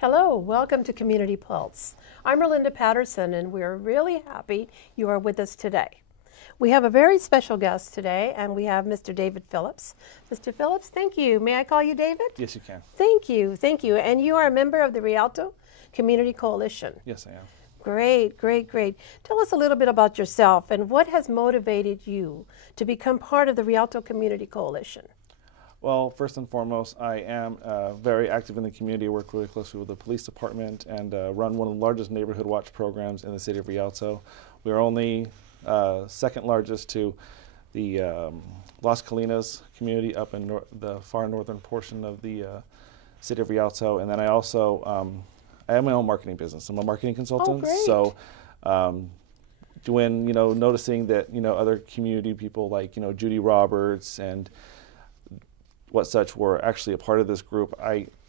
Hello, welcome to Community Pulse. I'm Erlinda Patterson, and we're really happy you are with us today. We have a very special guest today, and we have Mr. David Phillips. Mr. Phillips, thank you. May I call you David? Yes, you can. Thank you, thank you. And you are a member of the Rialto Community Coalition. Yes, I am. Great, great, great. Tell us a little bit about yourself and what has motivated you to become part of the Rialto Community Coalition. Well, first and foremost, I am very active in the community. I work really closely with the police department and run one of the largest neighborhood watch programs in the city of Rialto. We are only second largest to the Las Colinas community up in the far northern portion of the city of Rialto. And then I also, I have my own marketing business. I'm a marketing consultant. Oh, great. So when, noticing that, other community people like, Judy Roberts and what such were actually a part of this group,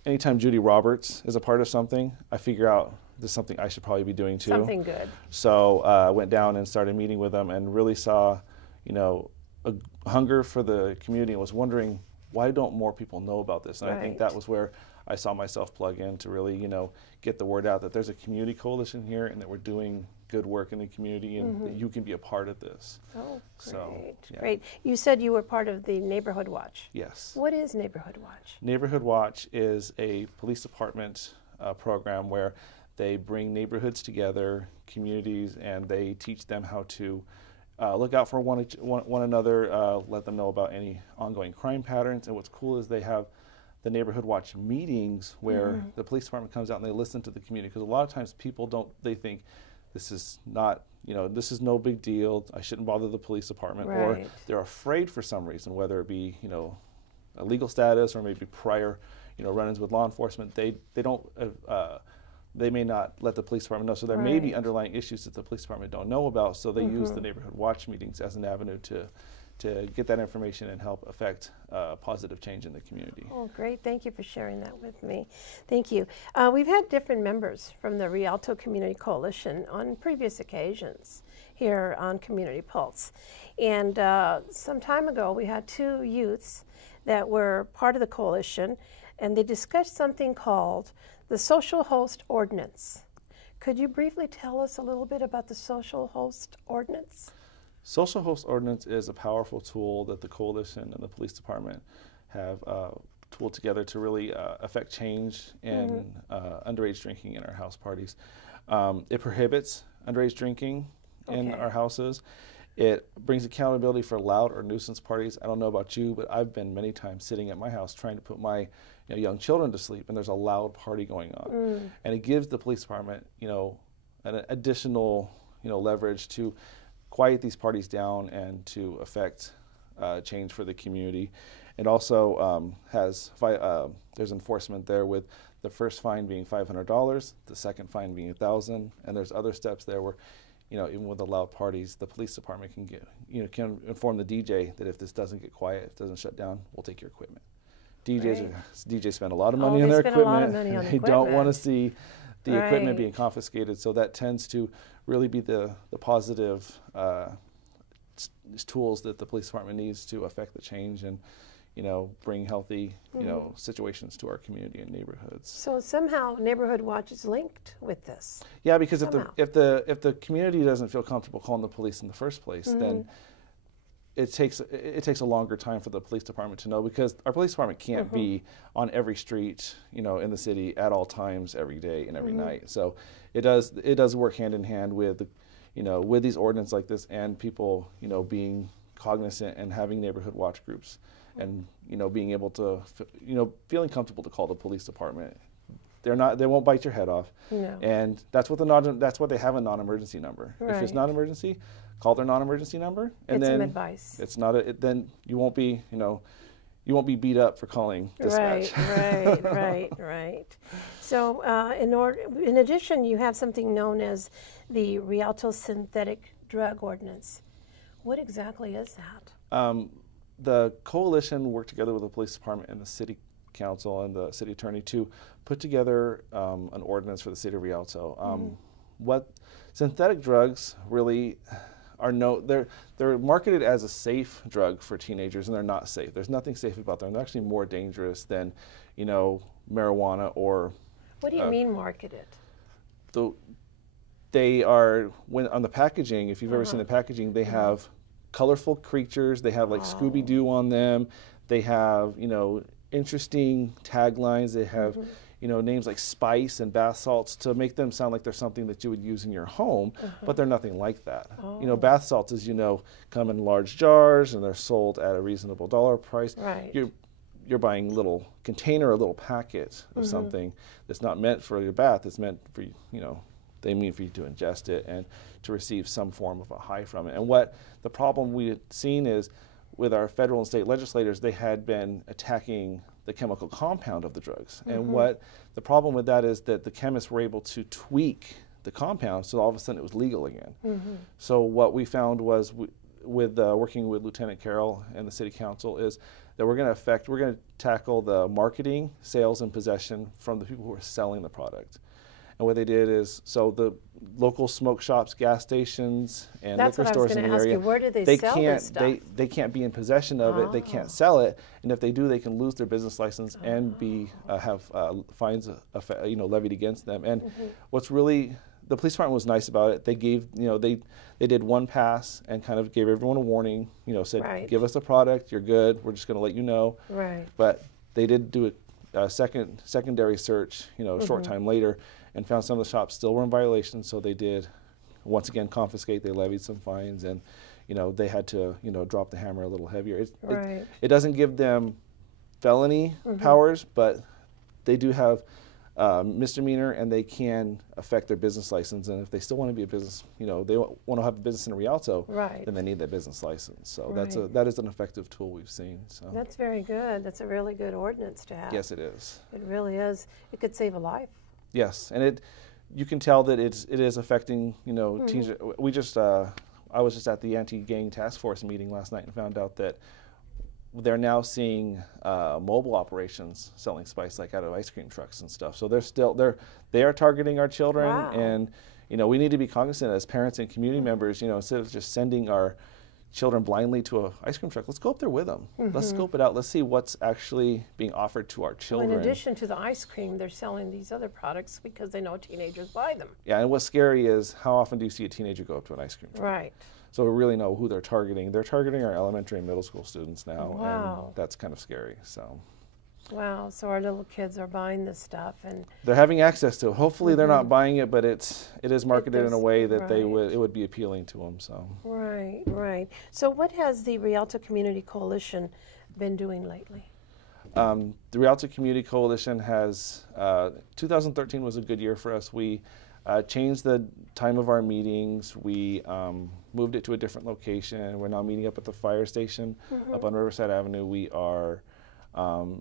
anytime Judy Roberts is a part of something, I figure out this is something I should probably be doing too. Something good. So I went down and started meeting with them and really saw, a hunger for the community and was wondering, why don't more people know about this? And I think that was where I saw myself plug in to really, get the word out that there's a community coalition here and that we're doing good work in the community and that you can be a part of this. Oh, great, so, yeah. Great. You said you were part of the Neighborhood Watch. Yes. What is Neighborhood Watch? Neighborhood Watch is a police department program where they bring neighborhoods together, communities, and they teach them how to look out for one another, let them know about any ongoing crime patterns. And what's cool is they have the Neighborhood Watch meetings where the police department comes out and they listen to the community. Because a lot of times people they think, this is not, this is no big deal. I shouldn't bother the police department. Right. Or they're afraid for some reason, whether it be, a legal status or maybe prior, run-ins with law enforcement. They don't, they may not let the police department know. So there may be underlying issues that the police department don't know about. So they use the Neighborhood Watch meetings as an avenue to get that information and help affect positive change in the community. Oh, great. Thank you for sharing that with me. Thank you. We've had different members from the Rialto Community Coalition on previous occasions here on Community Pulse. And some time ago, we had two youths that were part of the coalition, and they discussed something called the Social Host Ordinance. Could you briefly tell us a little bit about the Social Host Ordinance? Social Host Ordinance is a powerful tool that the coalition and the police department have tooled together to really affect change in underage drinking in our house parties. It prohibits underage drinking in our houses. It brings accountability for loud or nuisance parties. I don't know about you, but I've been many times sitting at my house trying to put my young children to sleep, and there's a loud party going on. And it gives the police department, an additional, leverage to quiet these parties down and to affect change for the community. It also there's enforcement there with the first fine being $500, the second fine being $1,000, and there's other steps there where, even with the loud parties, the police department can inform the DJ that if this doesn't get quiet, if it doesn't shut down, we'll take your equipment. DJs spend a lot of money on their equipment. They don't want to see the equipment being confiscated, so that tends to really be the positive tools that the police department needs to affect the change and bring healthy situations to our community and neighborhoods. So somehow Neighborhood Watch is linked with this. Yeah, because if the community doesn't feel comfortable calling the police in the first place, then it takes a longer time for the police department to know, because our police department can't be on every street, in the city at all times, every day and every night. So it does work hand in hand with with these ordinances like this, and people being cognizant and having neighborhood watch groups, and being able to feeling comfortable to call the police department. They won't bite your head off. No. And that's what they have a non-emergency number. Right. If it's not emergency, call their non-emergency number, and then some advice. It's not then you won't be beat up for calling dispatch. Right. So in addition, you have something known as the Rialto Synthetic Drug Ordinance. What exactly is that? The coalition worked together with the police department and the city council and the city attorney to put together an ordinance for the city of Rialto. what synthetic drugs really are they're marketed as a safe drug for teenagers, and they're not safe. There's nothing safe about them. They're actually more dangerous than, marijuana or. What do you mean marketed? They are, when on the packaging, if you've ever seen the packaging, they have colorful creatures. They have like Scooby-Doo on them. They have, interesting taglines. They have, names like spice and bath salts to make them sound like they're something that you would use in your home, but they're nothing like that. Bath salts, as come in large jars and they're sold at a reasonable dollar price. Right. You're buying a little container, a little packet of something that's not meant for your bath. It's meant for, they mean for you to ingest it and to receive some form of a high from it. And what the problem we had seen is with our federal and state legislators, they had been attacking the chemical compound of the drugs. And what the problem with that is that the chemists were able to tweak the compound, so all of a sudden it was legal again. So what we found was with working with Lieutenant Carroll and the City Council is that we're going to tackle the marketing, sales, and possession from the people who are selling the product. And what they did is, so the local smoke shops, gas stations, and liquor stores in the area, where do they sell can't this stuff? they can't be in possession of it. They can't sell it, and if they do, they can lose their business license and have fines levied against them. And what's really, the police department was nice about it. They gave they did one pass and kind of gave everyone a warning. Said give us the product, you're good. We're just going to let you know. Right. But they did do a secondary search, a short time later, and found some of the shops still were in violation, so they did once again confiscate. They levied some fines, and they had to drop the hammer a little heavier. It doesn't give them felony powers, but they do have misdemeanor, and they can affect their business license. And if they still want to be a business, they want to have a business in Rialto, then they need that business license. So that is an effective tool we've seen. So that's very good. That's a really good ordinance to have. Yes, it is. It really is. It could save a life. Yes, and you can tell that it is affecting teens. We just I was just at the anti-gang task force meeting last night and found out that they're now seeing mobile operations selling spice like out of ice cream trucks and stuff. So they are targeting our children, and we need to be cognizant as parents and community members. Instead of just sending our children blindly to an ice cream truck, let's go up there with them. Let's scope it out. Let's see what's actually being offered to our children. Well, in addition to the ice cream, they're selling these other products because they know teenagers buy them. Yeah, and what's scary is how often do you see a teenager go up to an ice cream truck? Right. So we really know who they're targeting. They're targeting our elementary and middle school students now, and that's kind of scary. So. Wow, so our little kids are buying this stuff, and they're having access to it. Hopefully they're not buying it, but it is marketed in a way that it would be appealing to them. So right. So what has the Rialto Community Coalition been doing lately? The Rialto Community Coalition has 2013 was a good year for us. We changed the time of our meetings. We moved it to a different location. We're now meeting up at the fire station up on Riverside Avenue. We are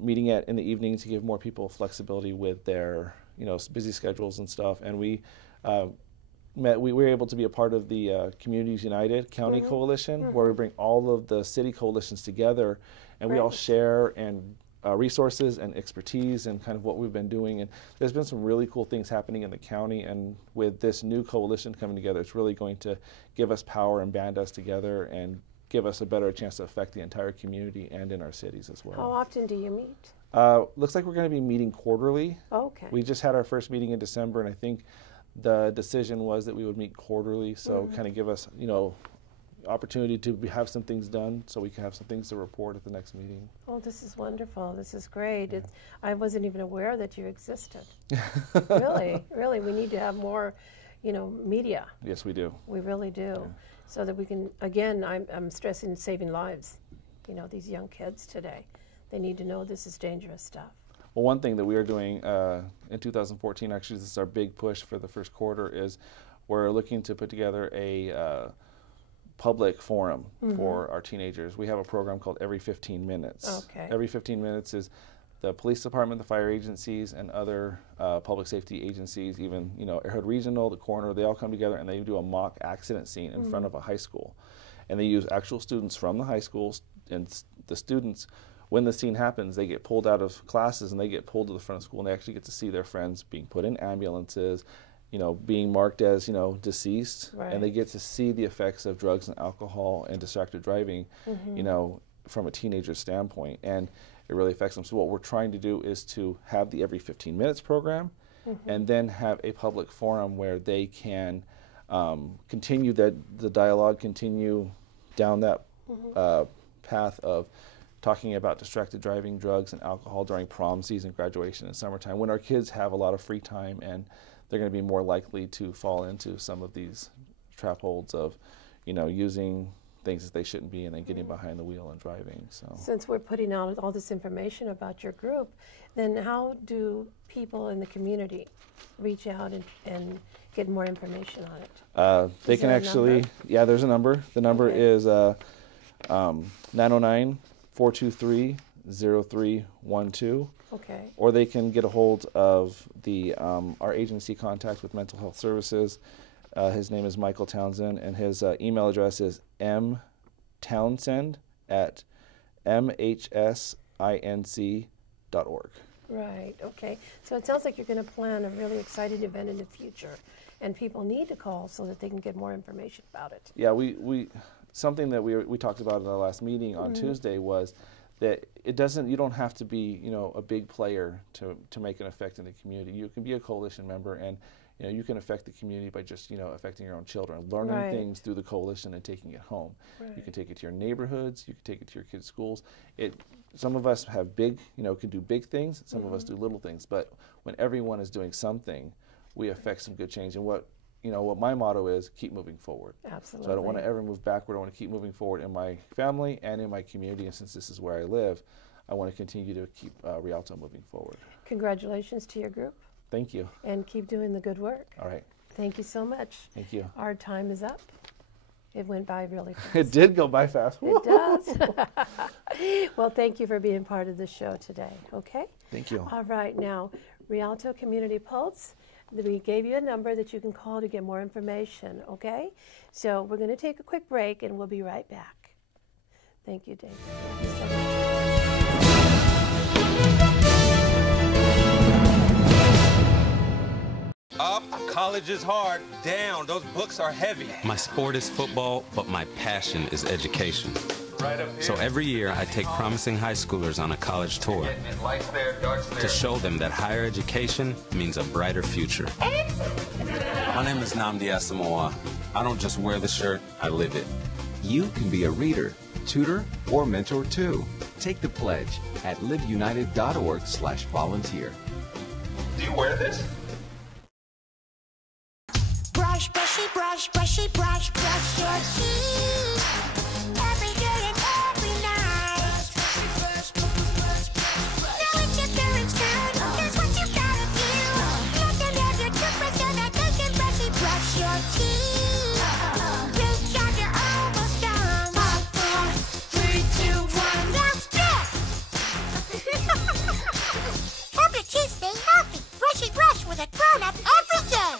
meeting in the evening to give more people flexibility with their busy schedules and stuff. And we were able to be a part of the Communities United County Coalition, where we bring all of the city coalitions together, and we all share and resources and expertise and kind of what we've been doing. And there's been some really cool things happening in the county, and with this new coalition coming together, it's really going to give us power and band us together and give us a better chance to affect the entire community and in our cities as well. How often do you meet? Looks like we're going to be meeting quarterly. Okay. We just had our first meeting in December, and I think the decision was that we would meet quarterly, so kind of give us, opportunity to have some things done so we can have some things to report at the next meeting. Oh, this is wonderful. This is great. Yeah. I wasn't even aware that you existed. Really, we need to have more, media. Yes, we do. We really do. Yeah. So that we can, again, I'm stressing saving lives. These young kids today, they need to know this is dangerous stuff. Well, one thing that we are doing in 2014, actually this is our big push for the first quarter, is we're looking to put together a public forum for our teenagers. We have a program called Every 15 Minutes. Okay. Every 15 minutes is the police department, the fire agencies, and other public safety agencies, even Airhead Regional, the coroner, they all come together and they do a mock accident scene in front of a high school. And they use actual students from the high schools, and the students, when the scene happens, they get pulled out of classes and they get pulled to the front of school, and they actually get to see their friends being put in ambulances, being marked as, deceased, Right. and they get to see the effects of drugs and alcohol and distracted driving, from a teenager standpoint, and it really affects them. So what we're trying to do is to have the every 15 minutes program, and then have a public forum where they can continue the dialogue, continue down that path of talking about distracted driving, drugs, and alcohol during prom season, graduation, and summertime, when our kids have a lot of free time and they're going to be more likely to fall into some of these trap holds of, using things that they shouldn't be and then getting behind the wheel and driving. So, since we're putting out all this information about your group, then how do people in the community reach out and get more information on it? They Is can there a actually, number? yeah, there's a number. The number Okay. is 909-423-0312. Okay. Or they can get a hold of our agency contact with Mental Health Services. His name is Michael Townsend, and his email address is mtownsend@mhsinc.org. Right, okay. So it sounds like you're going to plan a really exciting event in the future, and people need to call so that they can get more information about it. Yeah, we something that we talked about in our last meeting on Tuesday was that you don't have to be, a big player to make an effect in the community. You can be a coalition member, and you can affect the community by just, affecting your own children, learning Right. things through the coalition and taking it home. Right. You can take it to your neighborhoods, you can take it to your kids' schools. Some of us have big, can do big things, some of us do little things, but when everyone is doing something, we affect some good change. And what my motto is, keep moving forward. Absolutely. So I don't want to ever move backward. I want to keep moving forward in my family and in my community. And since this is where I live, I want to continue to keep Rialto moving forward. Congratulations to your group, Thank you. and keep doing the good work. All right. Thank you so much. Thank you. Our time is up. It went by really fast. It did go by fast. It does. Well, thank you for being part of the show today, okay? Thank you. All right, now, Rialto Community Pulse, we gave you a number that you can call to get more information, okay? So we're going to take a quick break, and we'll be right back. Thank you, David. Thank you so much. Up, college is hard. Down, those books are heavy. My sport is football, but my passion is education. Right up here. So every year I take promising high schoolers on a college tour Lights there, darts there. to show them that higher education means a brighter future. My name is Nnamdi Asamoah. I don't just wear the shirt, I live it. You can be a reader, tutor, or mentor too. Take the pledge at liveunited.org/volunteer. Do you wear this? Brush, brushy, brush, brushy, brush, brush your teeth. Every day and every night. Now it's your parents' turn. Here's what you gotta do. Let them have your toothbrush so that they can brushy brush your teeth. Good job, you're almost done. 5, 4, 3, 2, 1. That's it. Help your teeth stay healthy. Brushy brush with a grown-up every day.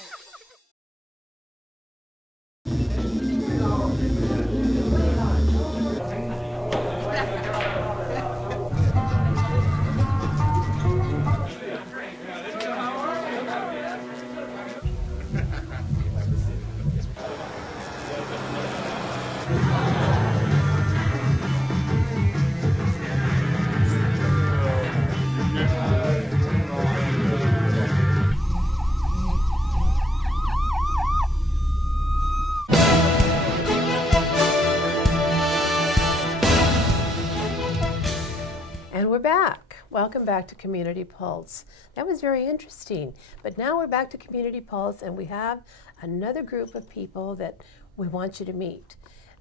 And we're back. Welcome back to Community Pulse. That was very interesting. But now we're back to Community Pulse, and we have another group of people that we want you to meet.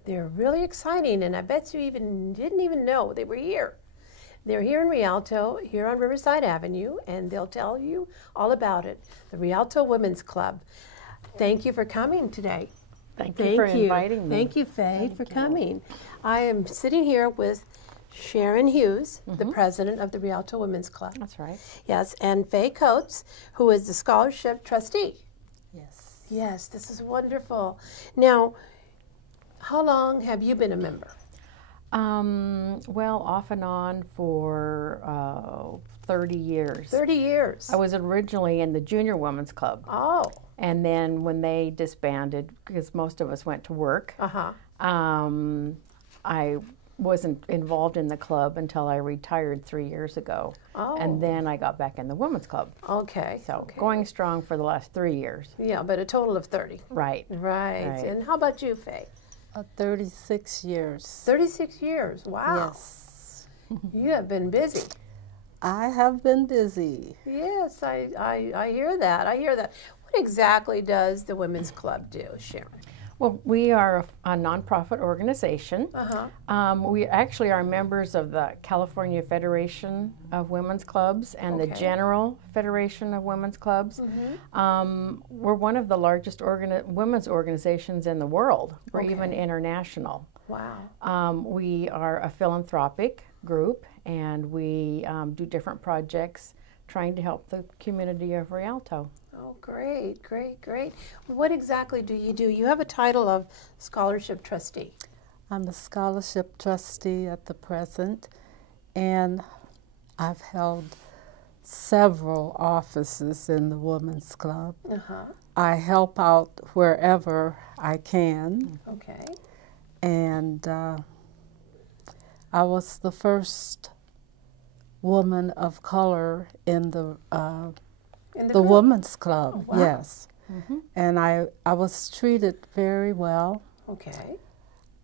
They're really exciting, and I bet you didn't even know they were here. They're here in Rialto, here on Riverside Avenue, and they'll tell you all about it. The Rialto Women's Club. Thank you for coming today. Thank you for inviting me. Thank you, Faye, for coming. I am sitting here with Sharon Hughes, the president of the Rialto Women's Club. That's right. Yes, and Faye Coates, who is the scholarship trustee. Yes. Yes, this is wonderful. Now, how long have you been a member? Well, off and on for 30 years. 30 years. I was originally in the Junior Women's Club. Oh, And then when they disbanded, because most of us went to work, I wasn't involved in the club until I retired 3 years ago. And then I got back in the women's club. Okay. So going strong for the last 3 years. Yeah, but a total of 30. Right. Right. And how about you, Faye? 36 years. 36 years. Wow. Yes. You have been busy. I have been busy. Yes, I hear that. I hear that. What exactly does the Women's Club do, Sharon? Well, we are a nonprofit organization. We actually are members of the California Federation of Women's Clubs and the General Federation of Women's Clubs. We're one of the largest women's organizations in the world. We're even international. Wow. We are a philanthropic group, and we do different projects trying to help the community of Rialto. Oh, great, great, great. What exactly do? You have a title of scholarship trustee. I'm a scholarship trustee at the present, and I've held several offices in the Women's Club. I help out wherever I can. Okay. And I was the first woman of color in the Women's Club. Oh, wow. Yes. And I was treated very well. Okay.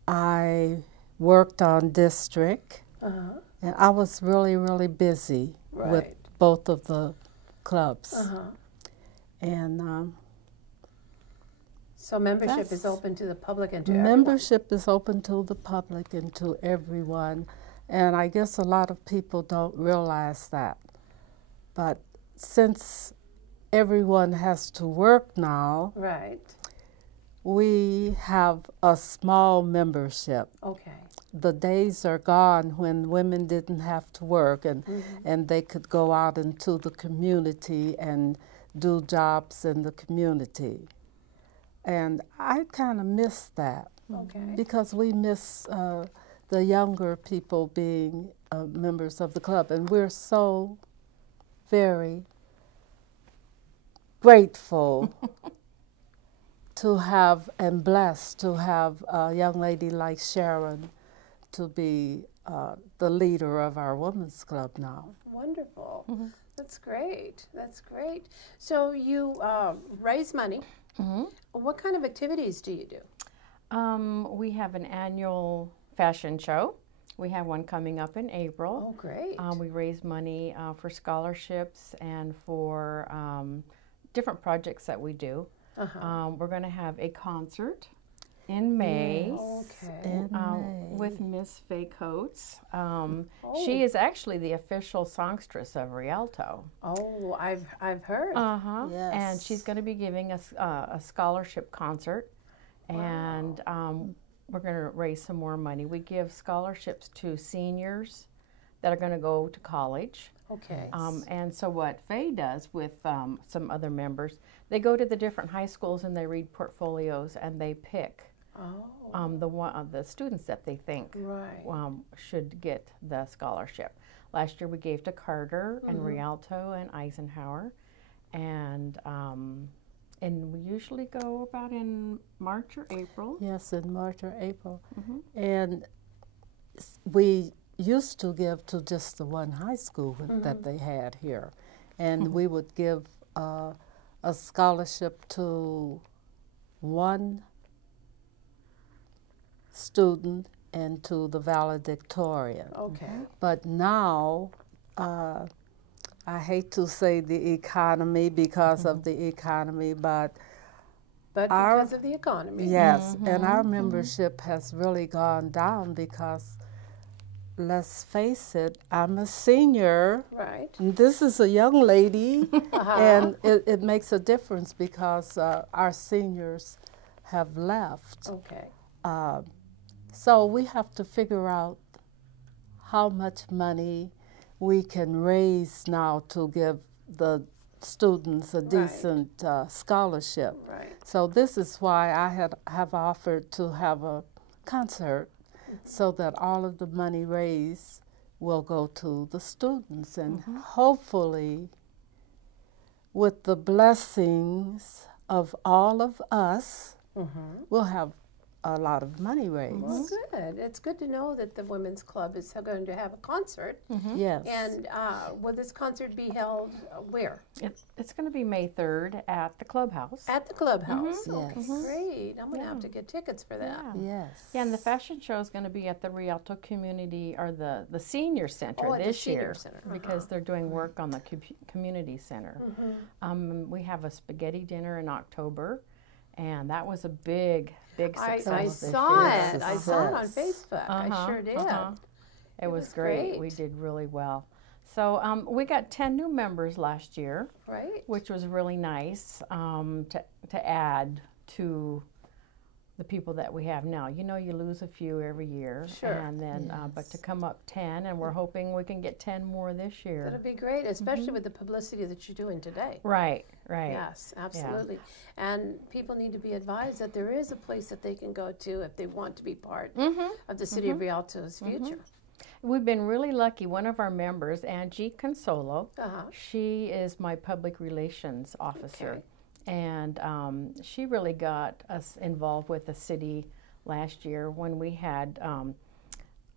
I worked on district, and I was really, really busy with both of the clubs. And so membership is open to the public and to everyone? Membership is open to the public and to everyone. And I guess a lot of people don't realize that. But since everyone has to work now, we have a small membership. Okay. The days are gone when women didn't have to work and they could go out into the community and do jobs in the community. And I kind of miss that because we miss the younger people being members of the club. And we're so very grateful to have and blessed to have a young lady like Sharon to be the leader of our women's club now. Wonderful. That's great. That's great. So you raise money. What kind of activities do you do? We have an annual fashion show. We have one coming up in April. Oh, great. We raise money for scholarships and for different projects that we do. We're going to have a concert in May with Miss Faye Coates. She is actually the official songstress of Rialto. Oh, I've heard. Yes. And she's going to be giving us a scholarship concert, and we're going to raise some more money. We give scholarships to seniors that are going to go to college. Okay. And so what Faye does with some other members, they go to the different high schools and they read portfolios and they pick the students that they think should get the scholarship. Last year we gave to Carter and Rialto and Eisenhower, and we usually go about in March or April. Yes, in March or April. And we used to give to just the one high school that they had here. And we would give a scholarship to one student and to the valedictorian. Okay. But now, I hate to say the economy because of the economy, but because of the economy. Yes, and our membership has really gone down because, let's face it, I'm a senior. Right. And this is a young lady, and it makes a difference because our seniors have left. Okay. So we have to figure out how much money we can raise now to give the students a decent scholarship. Right. So this is why I have offered to have a concert so that all of the money raised will go to the students. And hopefully, with the blessings of all of us, we'll have a lot of money raised. Well, good. It's good to know that the Women's Club is going to have a concert. Yes. And will this concert be held where? It's going to be May 3rd at the clubhouse. At the clubhouse. Okay, Yes. great. I'm going to have to get tickets for that. Yes. Yeah, and the fashion show is going to be at the Rialto Community, or the Senior Center at the this Senior year, Center. because they're doing work on the community center. We have a spaghetti dinner in October, and that was a big success. I this saw year. it. I saw it on Facebook. I sure did. It was great. We did really well. So we got 10 new members last year, Right. which was really nice to add to the people that we have now. You know, you lose a few every year. Sure. And then, but to come up 10, and we're hoping we can get 10 more this year. That'll be great, especially with the publicity that you're doing today. Right, right. Yes, absolutely. And people need to be advised that there is a place that they can go to if they want to be part of the City of Rialto's future. We've been really lucky. One of our members, Angie Consolo, Uh-huh. she is my public relations officer. Okay. And she really got us involved with the city last year when we had,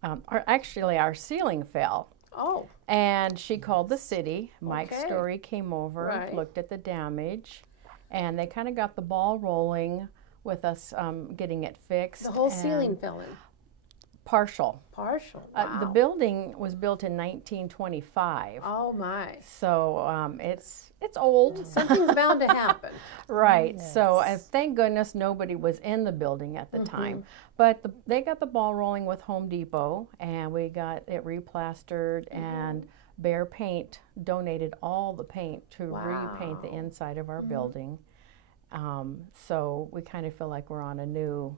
our ceiling fell. Oh, And she called the city. Mike Okay. Story came over, Right. looked at the damage, and they kind of got the ball rolling with us getting it fixed. the whole and ceiling fell in. Partial. Partial. Wow. The building was built in 1925. Oh, my. So it's old. Something's bound to happen. Right. So thank goodness nobody was in the building at the time. But they got the ball rolling with Home Depot, and we got it replastered, and Bear Paint donated all the paint to repaint the inside of our building. So we kind of feel like we're on a new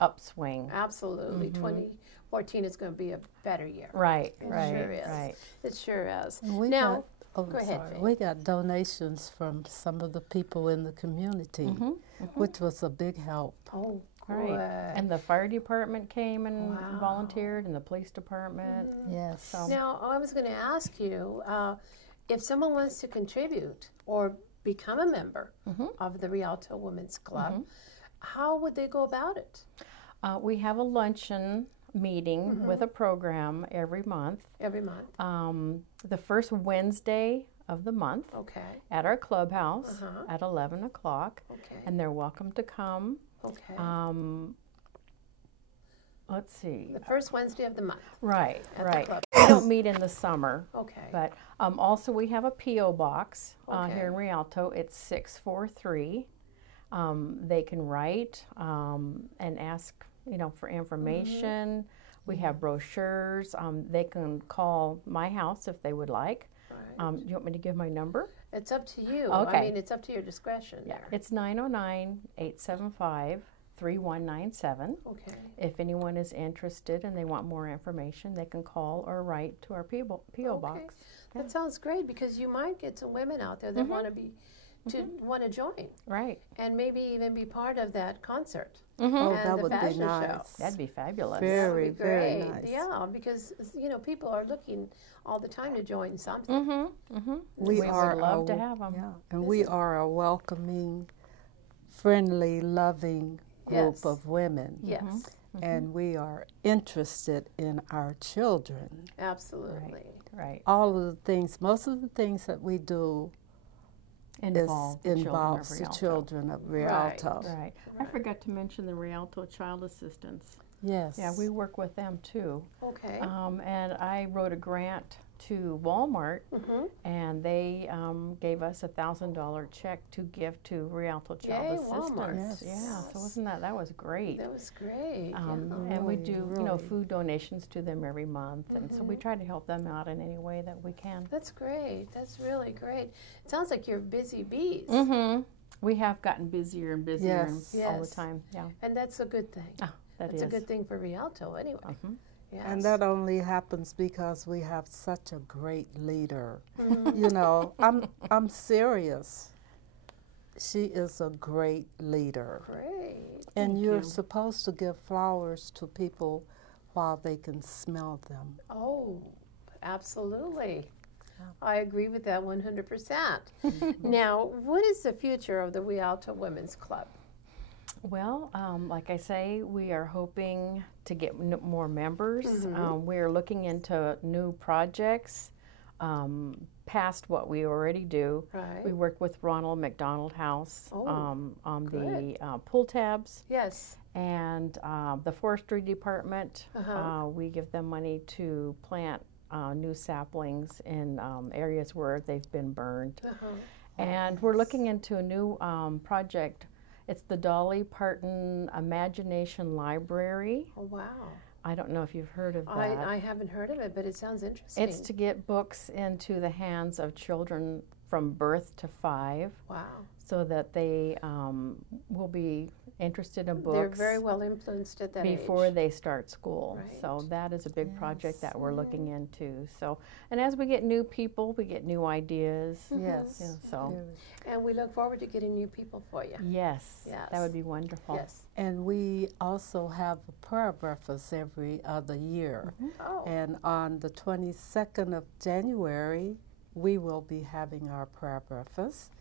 upswing. Absolutely. 2014 is going to be a better year. Right, It right, sure is. right. It sure is. We Now, got, go ahead, Faye. We got donations from some of the people in the community, which was a big help. Oh, good. Right. And the fire department came and volunteered, and the police department. Yes. So Now, I was going to ask you if someone wants to contribute or become a member of the Rialto Women's Club, how would they go about it? we have a luncheon meeting with a program every month. Every month. The first Wednesday of the month Okay. at our clubhouse at 11 o'clock. Okay. And they're welcome to come. Okay. Let's see. The first Wednesday of the month. Right, the right. club. We don't meet in the summer. Okay. But also we have a P.O. box Okay. here in Rialto. It's 643. They can write and ask, for information. We have brochures. They can call my house if they would like. Right. Do you want me to give my number? It's up to you. Okay. I mean, it's up to your discretion there. It's 909-875-3197. Okay. If anyone is interested and they want more information, they can call or write to our P.O. box. That sounds great because you might get some women out there that want to join Right. and maybe even be part of that concert. Oh, And that the would be fashion show. nice. That'd be fabulous. Very, That'd be very great. nice. Yeah, because people are looking all the time to join something. We are would love to a- have them. Yeah, and we are a welcoming, friendly, loving group Yes. of women. Yes, And we are interested in our children. absolutely. Right. All of the things, most of the things that we do Involve the involves the Rialto. children of Rialto. Right. I forgot to mention the Rialto Child Assistance. Yes. Yeah, we work with them too. Okay. And I wrote a grant to Walmart, and they gave us $1,000 check to give to Rialto Child Yay, Assistance. Walmart. Yes. Yeah, so that was great. That was great. And we do, really. food donations to them every month, and so we try to help them out in any way that we can. That's great. That's really great. It sounds like you're busy bees. We have gotten busier and busier Yes. all the Yes. time. Yeah, And that's a good thing. that That's is. a good thing for Rialto anyway. Yes. And that only happens because we have such a great leader. I'm serious. She is a great leader. Great. And you're supposed to give flowers to people while they can smell them. Oh, absolutely. I agree with that 100%. Now, what is the future of the Rialto Women's Club? Well, like I say, we are hoping to get more members. We're looking into new projects past what we already do. Right. We work with Ronald McDonald House on good. the pull tabs. Yes. And the forestry department, we give them money to plant new saplings in areas where they've been burned. And we're looking into a new project. It's the Dolly Parton Imagination Library. Oh, wow. I don't know if you've heard of that. I haven't heard of it, but it sounds interesting. It's to get books into the hands of children from birth to 5. Wow. So that they will be interested in books. They're very well influenced at that before age. they start school. Right. So that is a big project that we're looking into. So, and as we get new people, we get new ideas. Yes. Yeah, so And we look forward to getting new people for you. yes, Yes. that would be wonderful. Yes. And we also have a prayer breakfast every other year. Oh. And on the 22nd of January, we will be having our prayer breakfast.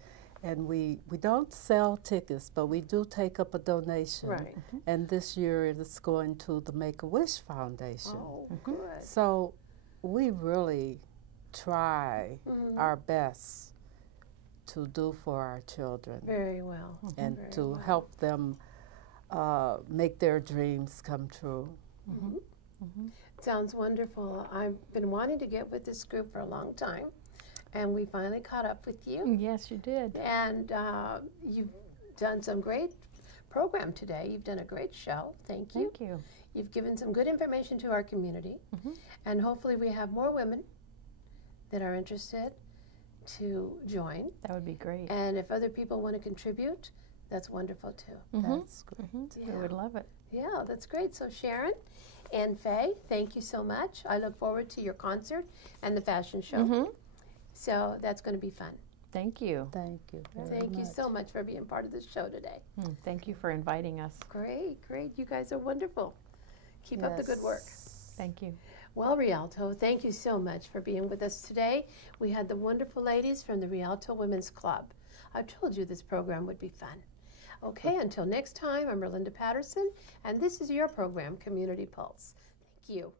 And we don't sell tickets, but we do take up a donation. Right. And this year it is going to the Make-A-Wish Foundation. Oh, good. So we really try our best to do for our children Very well. and Very to well. help them make their dreams come true. Sounds wonderful. I've been wanting to get with this group for a long time, and we finally caught up with you. Yes, you did. And you've done some great program today. You've done a great show. Thank you. Thank you. You've given some good information to our community, and hopefully we have more women that are interested to join. That would be great. And if other people want to contribute, that's wonderful too. That's great. We would love it. Yeah, that's great. So Sharon and Faye, thank you so much. I look forward to your concert and the fashion show. So that's going to be fun. Thank you. Thank you. very Thank you much. so much for being part of this show today. Thank you for inviting us. Great, great. You guys are wonderful. Keep up the good work. Thank you. Well, Rialto, thank you so much for being with us today. We had the wonderful ladies from the Rialto Women's Club. I told you this program would be fun. Okay, until next time, I'm Merlinda Patterson, and this is your program, Community Pulse. Thank you.